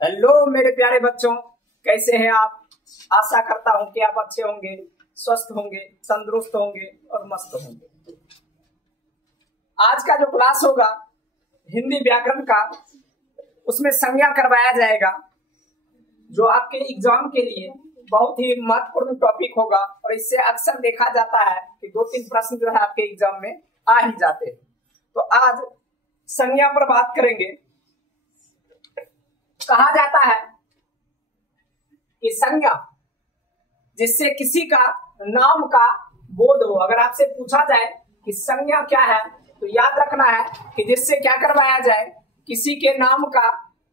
Hello मेरे प्यारे बच्चों, कैसे हैं आप। आशा करता हूं कि आप अच्छे होंगे, स्वस्थ होंगे, तंदुरुस्त होंगे और मस्त होंगे। आज का जो क्लास होगा हिंदी व्याकरण का, उसमें संज्ञा करवाया जाएगा, जो आपके एग्जाम के लिए बहुत ही महत्वपूर्ण टॉपिक होगा। और इससे अक्सर देखा जाता है कि 2-3 प्रश्न जो है आपके एग्जाम में आ ही जाते हैं। तो आज संज्ञा पर बात करेंगे। कहा जाता है कि संज्ञा जिससे किसी का नाम का बोध हो। अगर आपसे पूछा जाए कि संज्ञा क्या है, तो याद रखना है कि जिससे क्या करवाया जाए, किसी के नाम का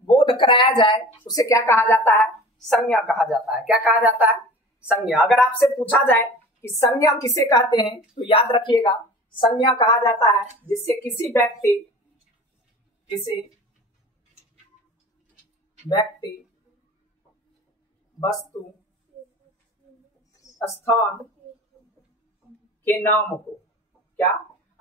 बोध कराया जाए, उसे क्या कहा जाता है? संज्ञा कहा जाता है। क्या कहा जाता है? संज्ञा। अगर आपसे पूछा जाए कि संज्ञा किसे कहते हैं, तो याद रखिएगा, संज्ञा कहा जाता है जिससे किसी व्यक्ति, वस्तु, स्थान के नाम को। क्या?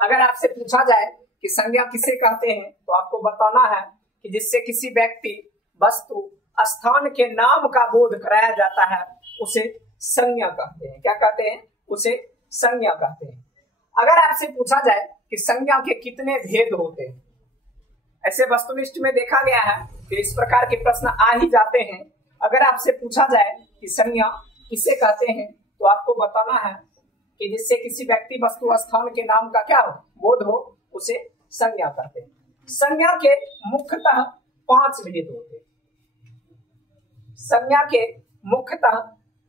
अगर आपसे पूछा जाए कि संज्ञा किसे कहते हैं, तो आपको बताना है कि जिससे किसी व्यक्ति, वस्तु, स्थान के नाम का बोध कराया जाता है, उसे संज्ञा कहते हैं। क्या कहते हैं? उसे संज्ञा कहते हैं। अगर आपसे पूछा जाए कि संज्ञा के कितने भेद होते हैं, ऐसे वस्तुनिष्ठ में देखा गया है कि इस प्रकार के प्रश्न आ ही जाते हैं। अगर आपसे पूछा जाए कि संज्ञा किसे कहते हैं, तो आपको बताना है कि जिससे किसी व्यक्ति, वस्तु, स्थान के नाम का क्या हो, बोध हो, उसे संज्ञा कहते हैं। संज्ञा के मुख्यतः 5 भेद होते हैं। संज्ञा के मुख्यतः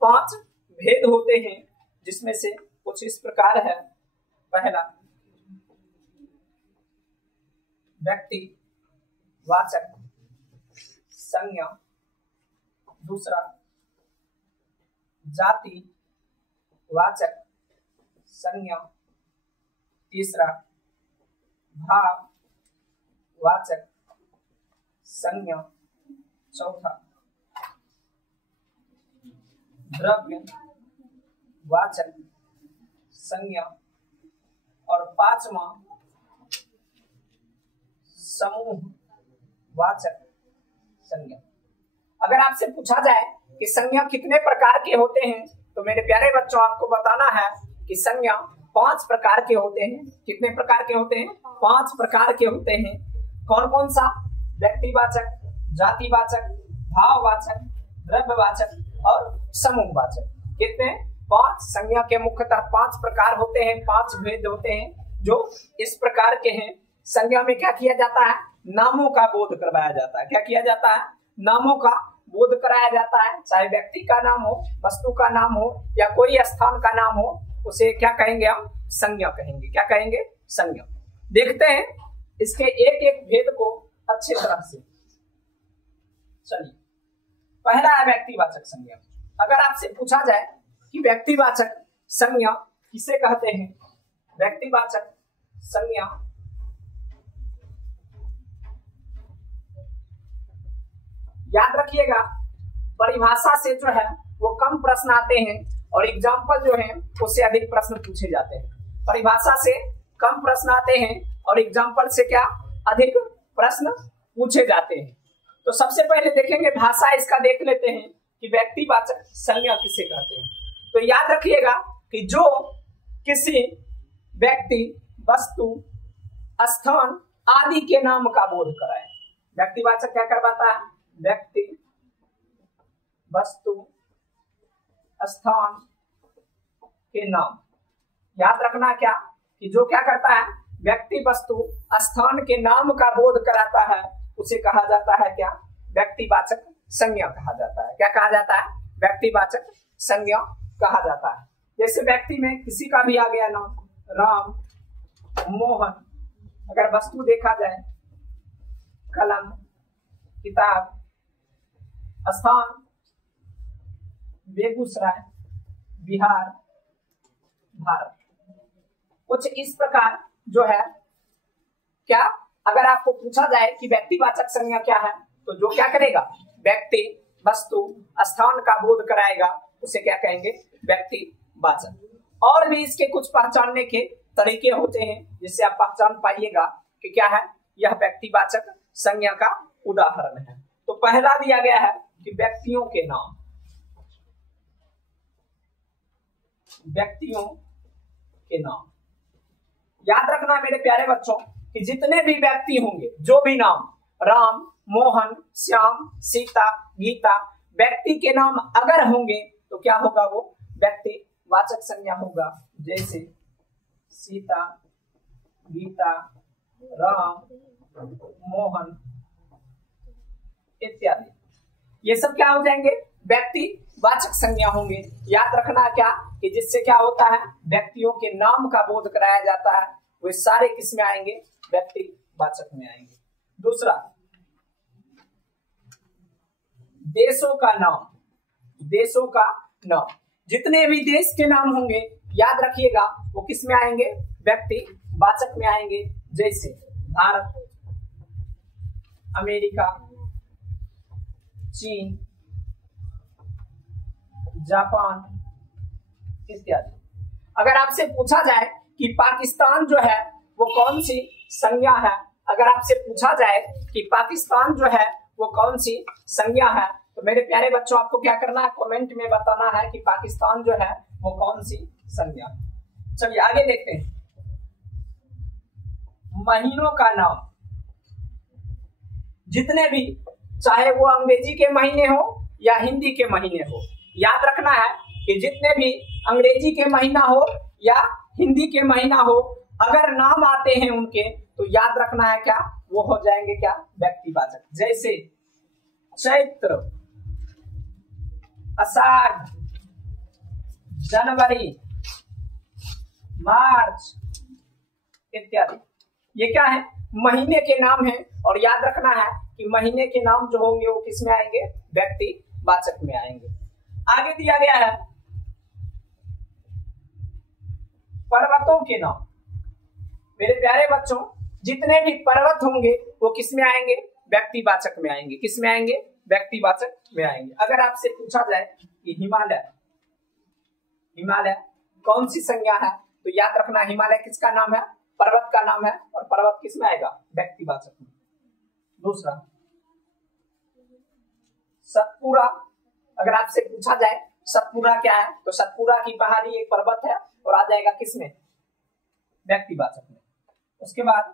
5 भेद होते हैं, जिसमें से कुछ इस प्रकार है। पहला, व्यक्ति वाचक संज्ञा। दूसरा, जाति वाचक संज्ञा। तीसरा, भाव वाचक संज्ञा। चौथा, द्रव्य वाचक संज्ञा। और 5वां, समूह वाचक संज्ञा। अगर आपसे पूछा जाए कि संज्ञा कितने प्रकार के होते हैं, तो मेरे प्यारे बच्चों, आपको बताना है कि संज्ञा 5 प्रकार के होते हैं। कितने प्रकार के होते हैं? 5 प्रकार के होते हैं। कौन कौन सा? व्यक्तिवाचक, जातिवाचक, भाववाचक, द्रव्यवाचक और समूहवाचक। कितने? 5। संज्ञा के मुख्यतः 5 प्रकार होते हैं, 5 भेद होते हैं, जो इस प्रकार के हैं। संज्ञा में क्या किया जाता है? नामों का बोध करवाया जाता है। क्या किया जाता है? नामों का बोध कराया जाता है। चाहे व्यक्ति का नाम हो, वस्तु का नाम हो, या कोई स्थान का नाम हो, उसे क्या कहेंगे? हम संज्ञा कहेंगे। क्या कहेंगे? संज्ञा। देखते हैं इसके एक एक भेद को अच्छे तरह से। चलिए, पहला है व्यक्तिवाचक संज्ञा। अगर आपसे पूछा जाए कि व्यक्तिवाचक संज्ञा किसे कहते हैं, व्यक्तिवाचक संज्ञा याद रखिएगा, परिभाषा से जो है वो कम प्रश्न आते हैं और एग्जाम्पल जो है उससे अधिक प्रश्न पूछे जाते हैं। परिभाषा से कम प्रश्न आते हैं और एग्जाम्पल से क्या, अधिक प्रश्न पूछे जाते हैं। तो सबसे पहले देखेंगे भाषा, इसका देख लेते हैं कि व्यक्तिवाचक संज्ञा किसे कहते हैं। तो याद रखिएगा कि जो किसी व्यक्ति, वस्तु, स्थान आदि के नाम का बोध कराए। व्यक्तिवाचक क्या करवाता है? व्यक्ति, वस्तु, स्थान के नाम। याद रखना क्या कि जो क्या करता है, व्यक्ति, वस्तु, स्थान के नाम का बोध कराता है, उसे कहा जाता है क्या? व्यक्तिवाचक संज्ञा कहा जाता है। क्या कहा जाता है? व्यक्तिवाचक संज्ञा कहा जाता है। जैसे व्यक्ति में किसी का भी आ गया नाम, राम, मोहन। अगर वस्तु देखा जाए, कलम, किताब। स्थान, बेगूसराय, बिहार, भारत। कुछ इस प्रकार जो है क्या, अगर आपको पूछा जाए कि व्यक्तिवाचक संज्ञा क्या है, तो जो क्या करेगा, व्यक्ति, वस्तु, स्थान का बोध कराएगा, उसे क्या कहेंगे? व्यक्तिवाचक। और भी इसके कुछ पहचानने के तरीके होते हैं, जिससे आप पहचान पाइएगा कि क्या है, यह व्यक्तिवाचक संज्ञा का उदाहरण है। तो पहला दिया गया है कि व्यक्तियों के नाम, व्यक्तियों के नाम। याद रखना मेरे प्यारे बच्चों कि जितने भी व्यक्ति होंगे, जो भी नाम, राम, मोहन, श्याम, सीता, गीता, व्यक्ति के नाम अगर होंगे तो क्या होगा, वो व्यक्ति वाचक संज्ञा होगा। जैसे सीता, गीता, राम, मोहन इत्यादि, ये सब क्या हो जाएंगे, व्यक्ति वाचक संज्ञा होंगे। याद रखना क्या कि जिससे क्या होता है, व्यक्तियों के नाम का बोध कराया जाता है, वे सारे किस में आएंगे, व्यक्ति वाचक में आएंगे। दूसरा, देशों का नाम, देशों का नाम, जितने भी देश के नाम होंगे याद रखिएगा वो किस में आएंगे, व्यक्ति वाचक में आएंगे। जैसे भारत, अमेरिका, चीन, जापान इत्यादि। अगर आपसे पूछा जाए कि पाकिस्तान जो है वो कौन सी संज्ञा है, अगर आपसे पूछा जाए कि पाकिस्तान जो है वो कौन सी संज्ञा है, तो मेरे प्यारे बच्चों आपको क्या करना है, कमेंट में बताना है कि पाकिस्तान जो है वो कौन सी संज्ञा। चलिए आगे देखते हैं। महीनों का नाम, जितने भी, चाहे वो अंग्रेजी के महीने हो या हिंदी के महीने हो, याद रखना है कि जितने भी अंग्रेजी के महीना हो या हिंदी के महीना हो, अगर नाम आते हैं उनके तो याद रखना है क्या, वो हो जाएंगे क्या, व्यक्तिवाचक। जैसे चैत्र, आषाढ़, जनवरी, मार्च इत्यादि, ये क्या है, महीने के नाम है। और याद रखना है कि महीने के नाम जो होंगे वो किस में आएंगे, व्यक्तिवाचक में आएंगे। आगे दिया गया है पर्वतों के नाम। मेरे प्यारे बच्चों जितने भी पर्वत होंगे वो किस में आएंगे, व्यक्तिवाचक में आएंगे। किस में आएंगे, व्यक्तिवाचक में आएंगे। अगर आपसे पूछा जाए कि हिमालय, हिमालय कौन सी संज्ञा है, तो याद रखना हिमालय किसका नाम है, पर्वत का नाम है, और पर्वत किस में आएगा, व्यक्तिवाचक में। दूसरा, सतपुरा, अगर आपसे पूछा जाए सतपुरा क्या है, तो सतपुरा की पहाड़ी एक पर्वत है और आ जाएगा किसमें, व्यक्तिवाचक में। उसके बाद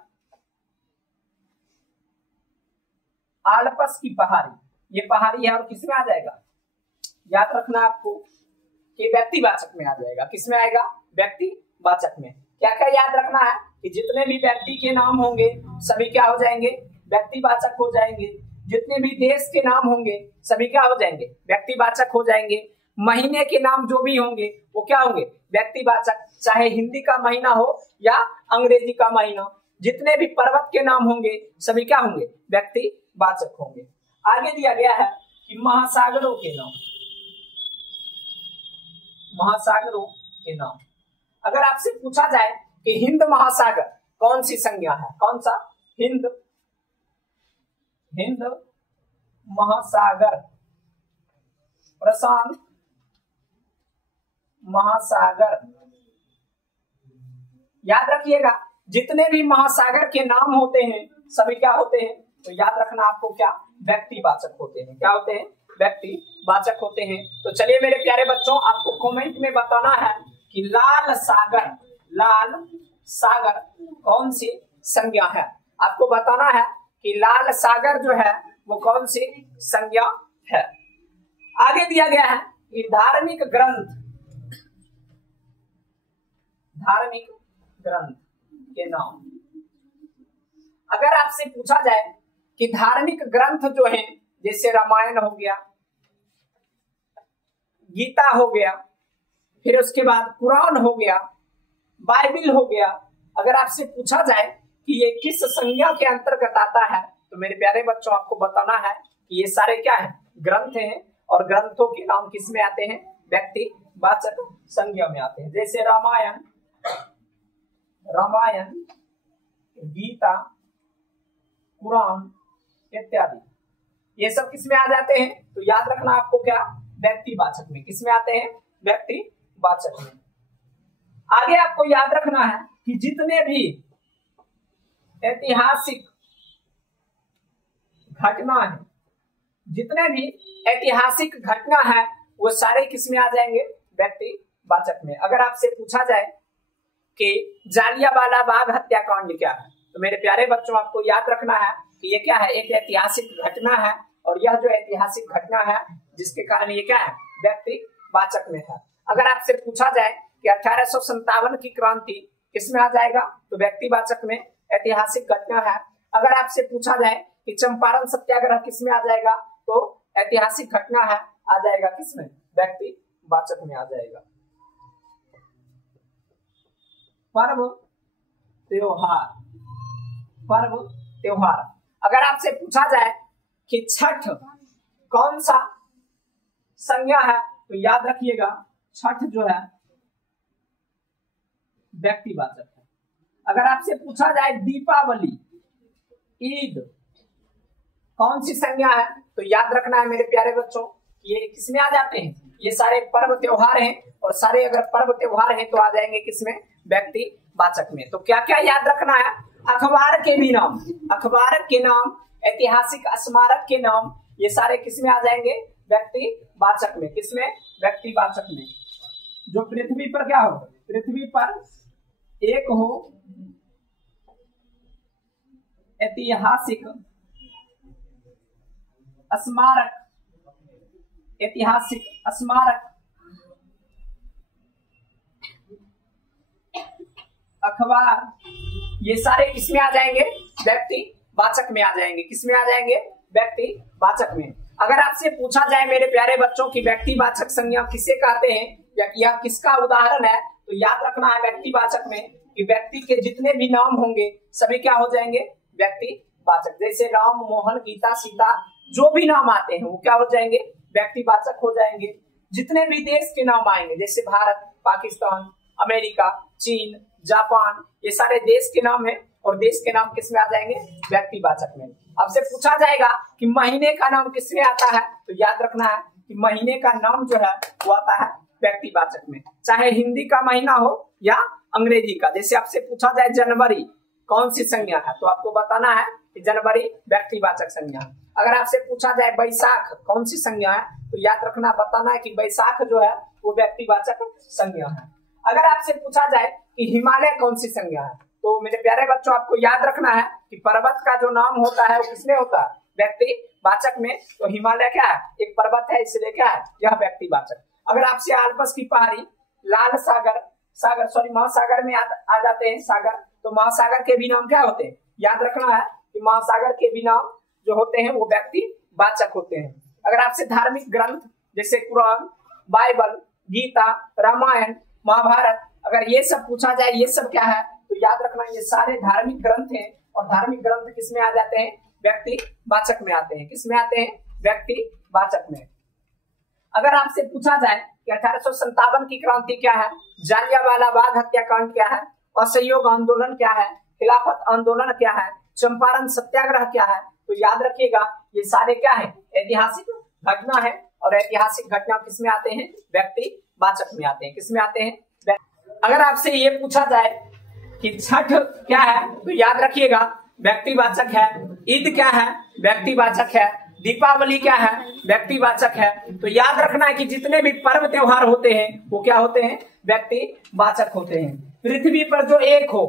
आलपस की पहाड़ी, ये पहाड़ी है और किसमें आ जाएगा, याद रखना आपको कि व्यक्तिवाचक में आ जाएगा। किसमें आएगा, व्यक्तिवाचक में। क्या क्या याद रखना है कि जितने भी व्यक्ति के नाम होंगे सभी क्या हो जाएंगे, व्यक्तिवाचक हो जाएंगे। जितने भी देश के नाम होंगे सभी क्या हो जाएंगे, व्यक्तिवाचक हो जाएंगे। महीने के नाम जो भी होंगे वो क्या होंगे, व्यक्तिवाचक, चाहे हिंदी का महीना हो या अंग्रेजी का महीना। जितने भी पर्वत के नाम होंगे सभी क्या होंगे, व्यक्तिवाचक होंगे। आगे दिया गया है कि महासागरों के नाम, महासागरों के नाम। अगर आपसे पूछा जाए कि हिंद महासागर कौन सी संज्ञा है, कौन सा, हिंद, हिंद महासागर, प्रशांत महासागर। याद रखिएगा जितने भी महासागर के नाम होते हैं सभी क्या होते हैं, तो याद रखना आपको क्या, व्यक्तिवाचक होते हैं। क्या होते हैं, व्यक्तिवाचक होते हैं। तो चलिए मेरे प्यारे बच्चों आपको कमेंट में बताना है कि लाल सागर, लाल सागर कौन सी संज्ञा है। आपको बताना है कि लाल सागर जो है वो कौन सी संज्ञा है। आगे दिया गया है कि धार्मिक ग्रंथ, धार्मिक ग्रंथ के नाम। अगर आपसे पूछा जाए कि धार्मिक ग्रंथ जो है, जैसे रामायण हो गया, गीता हो गया, फिर उसके बाद कुरान हो गया, बाइबिल हो गया, अगर आपसे पूछा जाए कि ये किस संज्ञा के अंतर्गत आता है, तो मेरे प्यारे बच्चों आपको बताना है कि ये सारे क्या है, ग्रंथ हैं। और ग्रंथों के नाम किस में आते हैं, व्यक्तिवाचक संज्ञा में आते हैं। जैसे रामायण, रामायण, गीता, कुरान इत्यादि, ये सब किस में आ जाते हैं, तो याद रखना आपको क्या, व्यक्तिवाचक में। किस में आते हैं, व्यक्तिवाचक में। आगे आपको याद रखना है कि जितने भी ऐतिहासिक घटना है, जितने भी ऐतिहासिक घटना है वो सारे किसमें आ जाएंगे, व्यक्तिवाचक में। अगर आपसे पूछा जाए कि जालियांवाला बाग हत्याकांड क्या है, तो मेरे प्यारे बच्चों आपको याद रखना है कि ये क्या है, एक ऐतिहासिक घटना है, और यह जो ऐतिहासिक घटना है जिसके कारण ये क्या है, व्यक्तिवाचक में है। अगर आपसे पूछा जाए कि 1857 की क्रांति किसमें आ जाएगा, तो व्यक्तिवाचक में, ऐतिहासिक घटना है। अगर आपसे पूछा जाए कि चंपारण सत्याग्रह किसमें आ जाएगा, तो ऐतिहासिक घटना है, आ जाएगा किसमें, व्यक्तिवाचक में आ जाएगा। पर्व त्योहार, पर्व त्योहार। अगर आपसे पूछा जाए कि छठ कौन सा संज्ञा है, तो याद रखिएगा छठ जो है व्यक्तिवाचक है। अगर आपसे पूछा जाए दीपावली, ईद कौन सी संज्ञा है, तो याद रखना है मेरे प्यारे बच्चों, ये किसमें आ जाते हैं, ये सारे पर्व त्योहार हैं, और सारे अगर पर्व त्योहार हैं तो आ जाएंगे किसमें, व्यक्तिवाचक में। तो क्या क्या याद रखना है, अखबार के भी नाम, अखबार के नाम, ऐतिहासिक स्मारक के नाम, ये सारे किसमें आ जाएंगे, व्यक्तिवाचक में। किसमें, व्यक्तिवाचक में। जो पृथ्वी पर क्या हो, पृथ्वी पर एक हो ऐतिहासिक स्मारक, ऐतिहासिक स्मारक, अखबार, ये सारे किसमें आ जाएंगे, व्यक्तिवाचक में आ जाएंगे। किसमें आ जाएंगे, व्यक्तिवाचक में। अगर आपसे पूछा जाए मेरे प्यारे बच्चों की व्यक्तिवाचक संज्ञा किसे कहते हैं या यह किसका उदाहरण है, तो याद रखना है व्यक्तिवाचक में कि व्यक्ति के जितने भी नाम होंगे सभी क्या हो जाएंगे, व्यक्तिवाचक। जैसे राम, मोहन, गीता, सीता, जो भी नाम आते हैं वो क्या हो जाएंगे, व्यक्तिवाचक हो जाएंगे। जितने भी देश के नाम आएंगे जैसे भारत, पाकिस्तान, अमेरिका, चीन, जापान, ये सारे देश के नाम है, और देश के नाम किसमें आ जाएंगे, व्यक्तिवाचक में। आपसे पूछा जाएगा कि महीने का नाम किसमें आता है, तो याद रखना है कि महीने का नाम जो है वो आता है व्यक्तिवाचक में, चाहे हिंदी का महीना हो या अंग्रेजी का। जैसे आपसे पूछा जाए जनवरी कौन सी संज्ञा है, तो आपको बताना है कि जनवरी व्यक्तिवाचक संज्ञा है। अगर आपसे पूछा जाए बैसाख कौन सी संज्ञा है, तो याद रखना, बताना है कि बैसाख जो है वो व्यक्तिवाचक संज्ञा है। अगर आपसे पूछा जाए कि हिमालय कौन सी संज्ञा है, तो मेरे प्यारे बच्चों आपको याद रखना है कि पर्वत का जो नाम होता है वो किसमें होता है, व्यक्तिवाचक में। तो हिमालय क्या है, एक पर्वत है, इसलिए क्या है, यह व्यक्तिवाचक। अगर आपसे आल्पस की पहाड़ी, लाल सागर, महासागर में आ जाते हैं सागर, तो महासागर के भी नाम क्या होते हैं, याद रखना है कि महासागर के भी नाम जो होते हैं वो व्यक्तिवाचक होते हैं। अगर आपसे धार्मिक ग्रंथ जैसे कुरान, बाइबल, गीता, रामायण, महाभारत, अगर ये सब पूछा जाए ये सब क्या है, तो याद रखना ये सारे धार्मिक ग्रंथ हैं, और धार्मिक ग्रंथ किसमें आ जाते हैं, व्यक्तिवाचक में आते हैं। किसमें आते हैं, व्यक्तिवाचक में। अगर आपसे पूछा जाए कि 1857 की क्रांति क्या है, जालियांवाला बाग हत्याकांड क्या है, असहयोग आंदोलन क्या है, खिलाफत आंदोलन क्या है, चंपारण सत्याग्रह क्या है, तो याद रखिएगा ये सारे क्या है, ऐतिहासिक घटना है, और ऐतिहासिक घटना किसमें आते हैं, व्यक्तिवाचक में आते हैं। किसमें आते हैं। अगर आपसे ये पूछा जाए कि छठ क्या है, तो याद रखिएगा व्यक्तिवाचक है। ईद क्या है, व्यक्तिवाचक है। दीपावली क्या है, व्यक्तिवाचक है। तो याद रखना है कि जितने भी पर्व त्योहार होते हैं वो क्या होते हैं, व्यक्तिवाचक होते हैं। पृथ्वी पर जो एक हो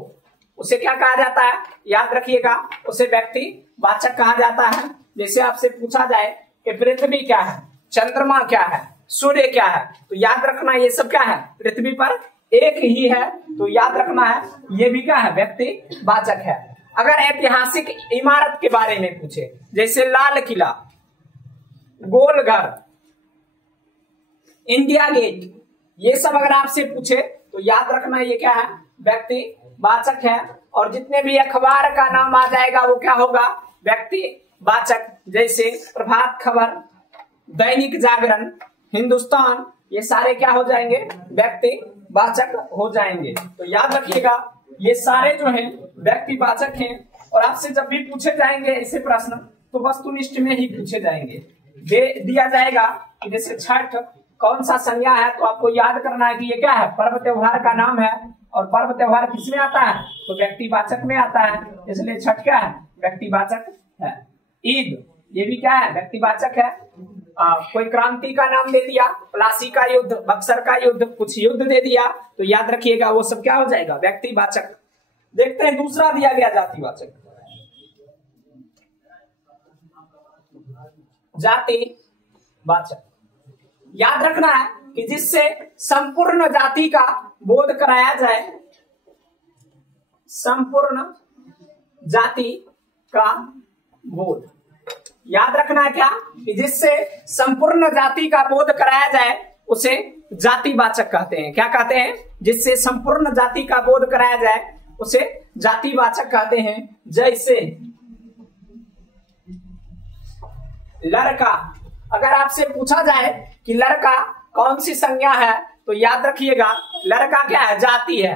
उसे क्या कहा जाता है, याद रखिएगा उसे व्यक्तिवाचक कहा जाता है। जैसे आपसे पूछा जाए कि पृथ्वी क्या है, चंद्रमा क्या है, सूर्य क्या है, तो याद रखना ये सब क्या है, पृथ्वी पर एक ही है, तो याद रखना है ये भी क्या है, व्यक्तिवाचक है। अगर ऐतिहासिक इमारत के बारे में पूछे जैसे लाल किला, गोल घर, इंडिया गेट, ये सब अगर आपसे पूछे तो याद रखना ये क्या है, व्यक्तिवाचक है। और जितने भी अखबार का नाम आ जाएगा वो क्या होगा, व्यक्तिवाचक। जैसे प्रभात खबर, दैनिक जागरण, हिंदुस्तान, ये सारे क्या हो जाएंगे, व्यक्तिवाचक हो जाएंगे। तो याद रखिएगा ये सारे जो हैं व्यक्तिवाचक हैं। और आपसे जब भी पूछे जाएंगे ऐसे प्रश्न तो वस्तुनिष्ठ में ही पूछे जाएंगे। दिया जाएगा कि जैसे छठ कौन सा संज्ञा है, तो आपको याद करना है कि ये क्या है, पर्व त्योहार का नाम है, और पर्व त्योहार किसमें आता है, तो व्यक्तिवाचक में आता है, इसलिए छठ क्या है, व्यक्तिवाचक है। ईद, ये भी क्या है, व्यक्तिवाचक है। कोई क्रांति का नाम दे दिया, प्लासी का युद्ध, बक्सर का युद्ध, कुछ युद्ध दे दिया, तो याद रखिएगा वो सब क्या हो जाएगा, व्यक्तिवाचक। देखते हैं दूसरा दिया गया जातिवाचक। जातिवाचक याद रखना है कि जिससे संपूर्ण जाति का बोध कराया जाए, संपूर्ण जाति का बोध। याद रखना है क्या, कि जिससे संपूर्ण जाति का बोध कराया जाए उसे जातिवाचक कहते हैं। क्या कहते हैं, जिससे संपूर्ण जाति का बोध कराया जाए उसे जातिवाचक कहते हैं। जैसे लड़का, अगर आपसे पूछा जाए कि लड़का कौन सी संज्ञा है, तो याद रखिएगा लड़का क्या है, जाति है।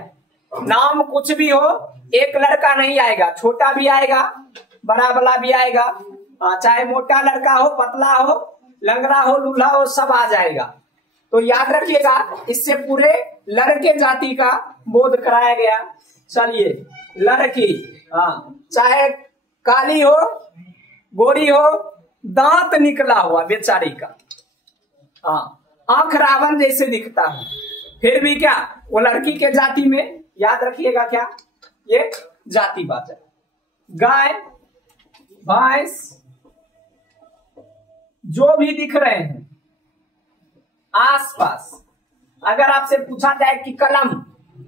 नाम कुछ भी हो, एक लड़का नहीं आएगा, छोटा भी आएगा, बड़ा बड़ा भी आएगा, चाहे मोटा लड़का हो, पतला हो, लंगड़ा हो, लूल्हा हो, सब आ जाएगा। तो याद रखिएगा इससे पूरे लड़के जाति का बोध कराया गया। चलिए लड़की, चाहे काली हो, गोरी हो, दांत निकला हुआ बेचारी का, आंख रावण जैसे दिखता है, फिर भी क्या वो लड़की के जाति में, याद रखिएगा क्या, ये जातिवाचक। गाय, भैंस जो भी दिख रहे हैं आसपास, अगर आपसे पूछा जाए कि कलम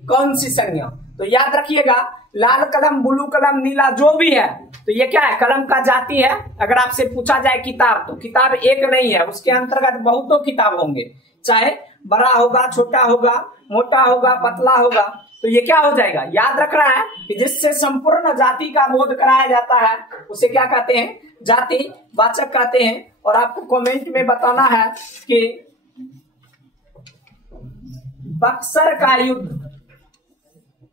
कौन सी संज्ञा, तो याद रखिएगा लाल कलम, ब्लू कलम, नीला जो भी है, तो ये क्या है, कलम का जाति है। अगर आपसे पूछा जाए किताब, तो किताब एक नहीं है, उसके अंतर्गत बहुतों किताब होंगे, चाहे बड़ा होगा, छोटा होगा, मोटा होगा, पतला होगा, तो ये क्या हो जाएगा, याद रखना है कि जिससे संपूर्ण जाति का बोध कराया जाता है उसे क्या कहते हैं, जातिवाचक कहते हैं। और आपको कमेंट में बताना है कि बक्सर का युद्ध,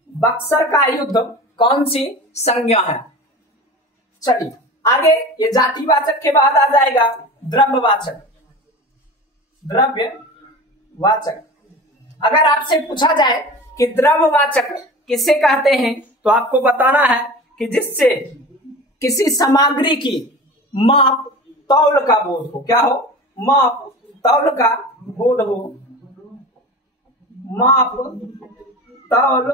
बक्सर का युद्ध कौन सी संज्ञा है। चलिए आगे, ये जातिवाचक के बाद आ जाएगा द्रव्यवाचक। द्रव्यवाचक, अगर आपसे पूछा जाए कि द्रव्यवाचक किसे कहते हैं, तो आपको बताना है कि जिससे किसी सामग्री की माप तौल का बोध हो। क्या हो, माप तौल का बोध हो, माप तौल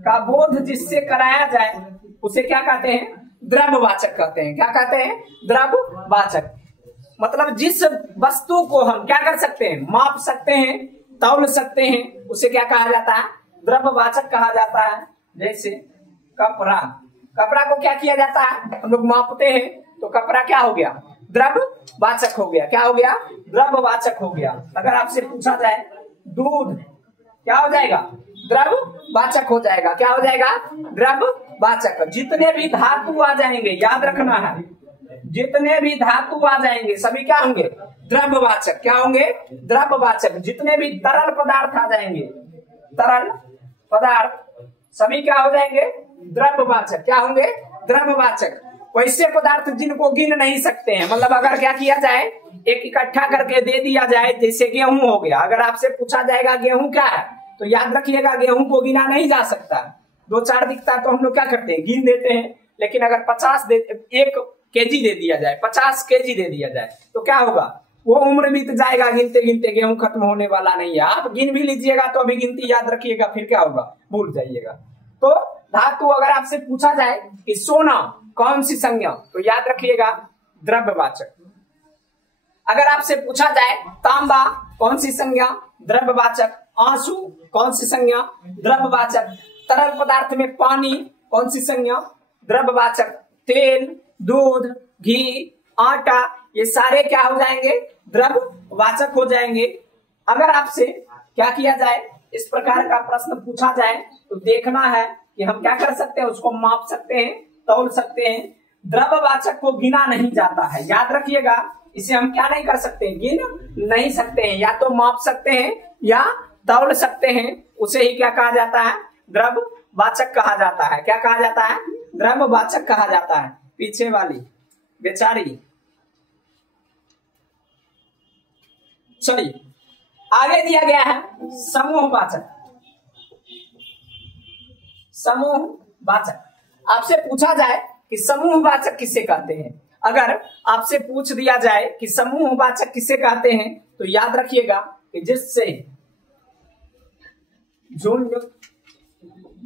का बोध जिससे कराया जाए उसे क्या कहते हैं, द्रव्यवाचक कहते हैं। क्या कहते हैं, द्रव्यवाचक। मतलब जिस वस्तु को हम क्या कर सकते हैं, माप सकते हैं, तौल सकते हैं, उसे क्या कहा जाता है, द्रव्यवाचक कहा जाता है। जैसे कपड़ा, कपड़ा को क्या किया जाता है, हम लोग मापते हैं, तो कपड़ा क्या हो गया, द्रव्यवाचक हो गया। क्या हो गया, द्रव्यवाचक हो गया। अगर आपसे पूछा जाए दूध, क्या हो जाएगा, द्रव्यवाचक हो जाएगा। क्या हो जाएगा, द्रव्यवाचक। जितने भी धातु आ जाएंगे, याद रखना है, जितने भी धातु आ जाएंगे सभी क्या होंगे, द्रव्यवाचक। क्या होंगे, द्रव्यवाचक। जितने भी तरल पदार्थ आ जाएंगे, तरल पदार्थ सभी क्या हो जाएंगे, द्रव्यवाचक। क्या होंगे, द्रव्यवाचक। वैसे पदार्थ जिनको गिन नहीं सकते हैं, मतलब अगर क्या किया जाए, एक इकट्ठा करके दे दिया जाए, जैसे गेहूं हो गया। अगर आपसे पूछा जाएगा गेहूं क्या है, तो याद रखिएगा गेहूं को गिना नहीं जा सकता। 2-4 दिखता तो हम लोग क्या करते हैं, गिन देते हैं। लेकिन अगर 1 केजी दे दिया जाए, 50 केजी दे दिया जाए, तो क्या होगा, वो उम्र बीत जाएगा गिनते गिनते, गेहूं खत्म होने वाला नहीं है। आप गिन भी लीजिएगा तो अभी गिनती याद रखिएगा, फिर क्या होगा, भूल जाइएगा। तो धातु अगर आपसे पूछा जाए कि सोना कौन सी संज्ञा, तो याद रखिएगा द्रव्यवाचक। अगर आपसे पूछा जाए तांबा कौन सी संज्ञा, द्रव्यवाचक। आंसू कौन सी संज्ञा, द्रव्यवाचक। तरल पदार्थ में पानी कौन सी संज्ञा, द्रव्यवाचक। तेल, दूध, घी, आटा, ये सारे क्या हो जाएंगे, द्रव्यवाचक हो जाएंगे। अगर आपसे क्या किया जाए, इस प्रकार का प्रश्न पूछा जाए, तो देखना है कि हम क्या कर सकते हैं, उसको माप सकते हैं, तौल सकते हैं। द्रव्यवाचक को गिना नहीं जाता है, याद रखिएगा। इसे हम क्या नहीं कर सकते, गिन नहीं सकते हैं, या तो माप सकते हैं या तौल सकते हैं। उसे ही क्या कहा जाता है, द्रव्यवाचक कहा जाता है। क्या कहा जाता है, द्रव्यवाचक कहा जाता है। पीछे वाली बेचारी। चलिए आगे दिया गया है समूहवाचक। समूहवाचक, आपसे पूछा जाए कि समूहवाचक किसे कहते हैं। अगर आपसे पूछ दिया जाए कि समूहवाचक किसे कहते हैं तो याद रखिएगा कि जिससे झुंड,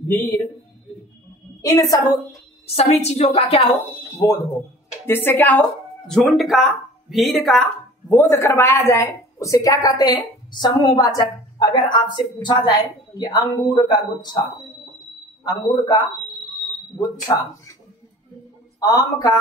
भीड़, इन सभी चीजों का क्या हो, बोध हो। जिससे क्या हो, झुंड का, भीड़ का बोध करवाया जाए उसे क्या कहते हैं, समूहवाचक। अगर आपसे पूछा जाए कि अंगूर का गुच्छा, अंगूर का गुच्छा, आम का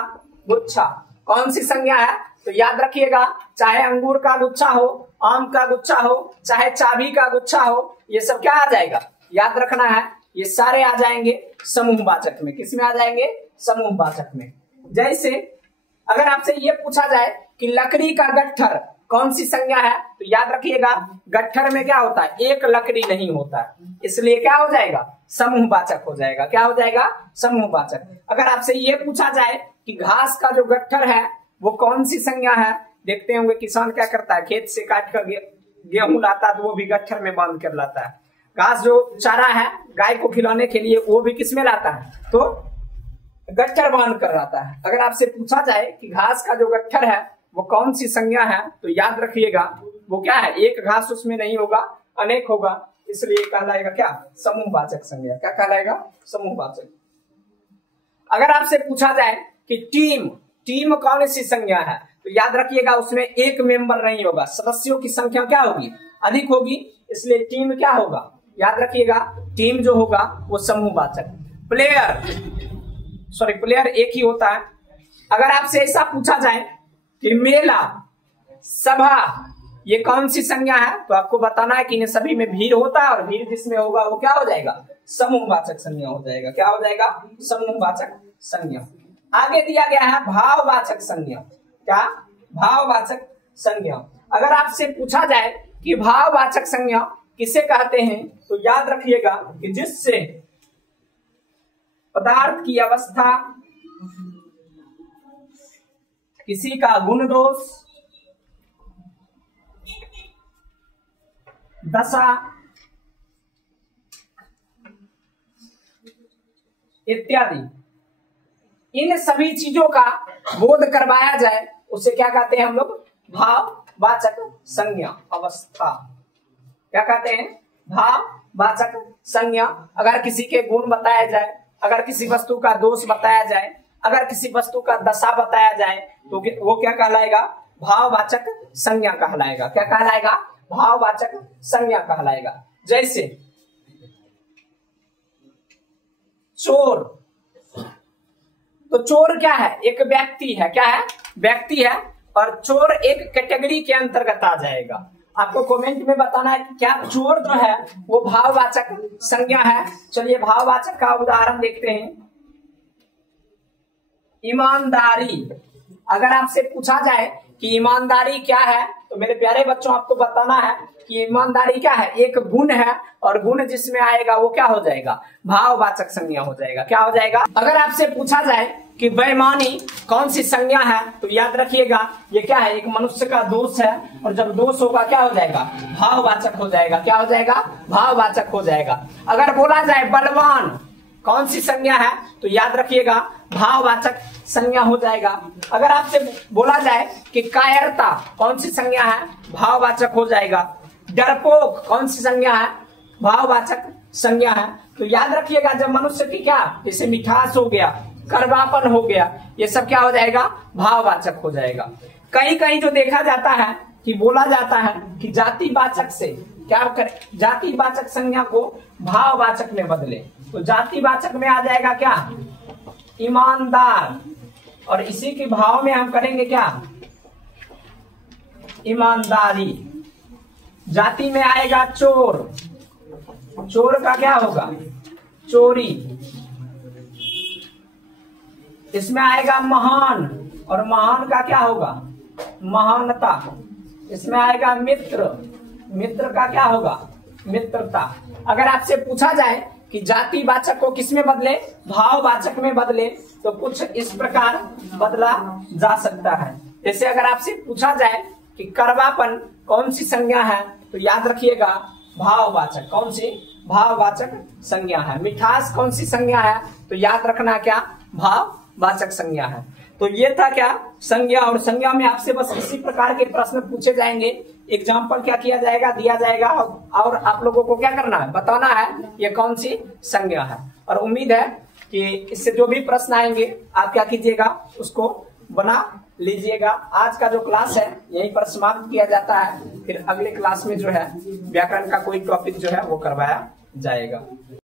गुच्छा कौन सी संज्ञा है, तो याद रखिएगा चाहे अंगूर का गुच्छा हो, आम का गुच्छा हो, चाहे चाबी का गुच्छा हो, ये सब क्या आ जाएगा, याद रखना है, ये सारे आ जाएंगे समूहवाचक में। किस में आ जाएंगे, समूहवाचक में। जैसे अगर आपसे ये पूछा जाए कि लकड़ी का गट्ठर कौन सी संज्ञा है, तो याद रखिएगा गट्ठर में क्या होता है, एक लकड़ी नहीं होता है, इसलिए क्या हो जाएगा, समूहवाचक हो जाएगा। क्या हो जाएगा, समूहवाचक। अगर आपसे ये पूछा जाए कि घास का जो गट्ठर है वो कौन सी संज्ञा है, देखते होंगे किसान क्या करता है, खेत से काट कर गेहूं लाता है तो वो भी गट्ठर में बांध कर लाता है। घास जो चारा है गाय को खिलाने के लिए वो भी किसमें लाता है, तो गट्ठर बांध कर लाता है। अगर आपसे पूछा जाए कि घास का जो गट्ठर है वो कौन सी संज्ञा है, तो याद रखिएगा वो क्या है, एक घास उसमें नहीं होगा, अनेक होगा, इसलिए कहलाएगा क्या, समूहवाचक संज्ञा। क्या कहलाएगा, समूहवाचक। अगर आपसे पूछा जाए कि टीम, टीम कौन सी संज्ञा है, तो याद रखिएगा उसमें एक मेंबर नहीं होगा, सदस्यों की संख्या क्या होगी, अधिक होगी, इसलिए टीम क्या होगा, याद रखिएगा टीम जो होगा वो समूहवाचक। प्लेयर, सॉरी प्लेयर एक ही होता है। अगर आपसे ऐसा पूछा जाए कि मेला, सभा, ये कौन सी संज्ञा है, तो आपको बताना है कि इन सभी में भीड़ होता है और भीड़ जिसमें होगा वो क्या हो जाएगा, समूहवाचक संज्ञा हो जाएगा। क्या हो जाएगा, समूहवाचक संज्ञा। आगे दिया गया है भाववाचक संज्ञा। क्या, भाववाचक संज्ञा। अगर आपसे पूछा जाए कि भाववाचक संज्ञा किसे कहते हैं, तो याद रखिएगा कि जिससे पदार्थ की अवस्था, किसी का गुण दोष, दशा इत्यादि, इन सभी चीजों का बोध करवाया जाए उसे क्या कहते हैं हम लोग, भाववाचक संज्ञा अवस्था। क्या कहते हैं, भाववाचक संज्ञा। अगर किसी के गुण बताया जाए, अगर किसी वस्तु का दोष बताया जाए, अगर किसी वस्तु का दशा बताया जाए तो वो क्या कहलाएगा, भाववाचक संज्ञा कहलाएगा। क्या कहलाएगा, भाववाचक संज्ञा कहलाएगा। जैसे चोर, तो चोर क्या है, एक व्यक्ति है। क्या है, व्यक्ति है, और चोर एक कैटेगरी के अंतर्गत आ जाएगा। आपको कमेंट में बताना है कि क्या चोर जो है वो भाववाचक संज्ञा है। चलिए भाववाचक का उदाहरण देखते हैं। ईमानदारी, अगर आपसे पूछा जाए कि ईमानदारी क्या है, तो मेरे प्यारे बच्चों आपको बताना है कि ईमानदारी क्या है, एक गुण है, और गुण जिसमें आएगा वो क्या हो जाएगा, भाववाचक संज्ञा हो जाएगा। क्या हो जाएगा। अगर आपसे पूछा जाए कि बेईमानी कौन सी संज्ञा है, तो याद रखिएगा ये क्या है, एक मनुष्य का दोष है, और जब दोष होगा क्या हो जाएगा, भाववाचक हो जाएगा। क्या हो जाएगा, भाववाचक हो जाएगा। अगर बोला जाए बलवान कौन सी संज्ञा है, तो याद रखिएगा भाववाचक संज्ञा हो जाएगा। अगर आपसे बोला जाए कि कायरता कौन सी संज्ञा है, भाववाचक हो जाएगा। डरपोक कौन सी संज्ञा है, भाववाचक संज्ञा है। तो याद रखिएगा जब मनुष्य की क्या, जैसे मिठास हो गया, कड़वापन हो गया, ये सब क्या हो जाएगा, भाववाचक हो जाएगा। कहीं कहीं जो देखा जाता है कि बोला जाता है कि जातिवाचक से क्या करे, जातिवाचक संज्ञा को भाववाचक में बदले, तो जातिवाचक में आ जाएगा क्या, ईमानदार, और इसी के भाव में हम करेंगे क्या, ईमानदारी। जाति में आएगा चोर, चोर का क्या होगा, चोरी। इसमें आएगा महान, और महान का क्या होगा, महानता। इसमें आएगा मित्र, मित्र का क्या होगा, मित्रता। अगर आपसे पूछा जाए कि जातिवाचक को किसमें बदले, भाववाचक में बदले, तो कुछ इस प्रकार बदला जा सकता है। जैसे अगर आपसे पूछा जाए कि कड़वापन कौन सी संज्ञा है, तो याद रखिएगा भाववाचक, कौन सी, भाववाचक संज्ञा है। मिठास कौन सी संज्ञा है, तो याद रखना क्या, भाववाचक वाचक संज्ञा है। तो ये था क्या संज्ञा, और संज्ञा में आपसे बस इसी प्रकार के प्रश्न पूछे जाएंगे। एग्जाम्पल क्या किया जाएगा, दिया जाएगा, और आप लोगों को क्या करना है, बताना है ये कौन सी संज्ञा है। और उम्मीद है कि इससे जो भी प्रश्न आएंगे आप क्या कीजिएगा, उसको बना लीजिएगा। आज का जो क्लास है यहीं पर समाप्त किया जाता है, फिर अगले क्लास में जो है व्याकरण का कोई टॉपिक जो है वो करवाया जाएगा।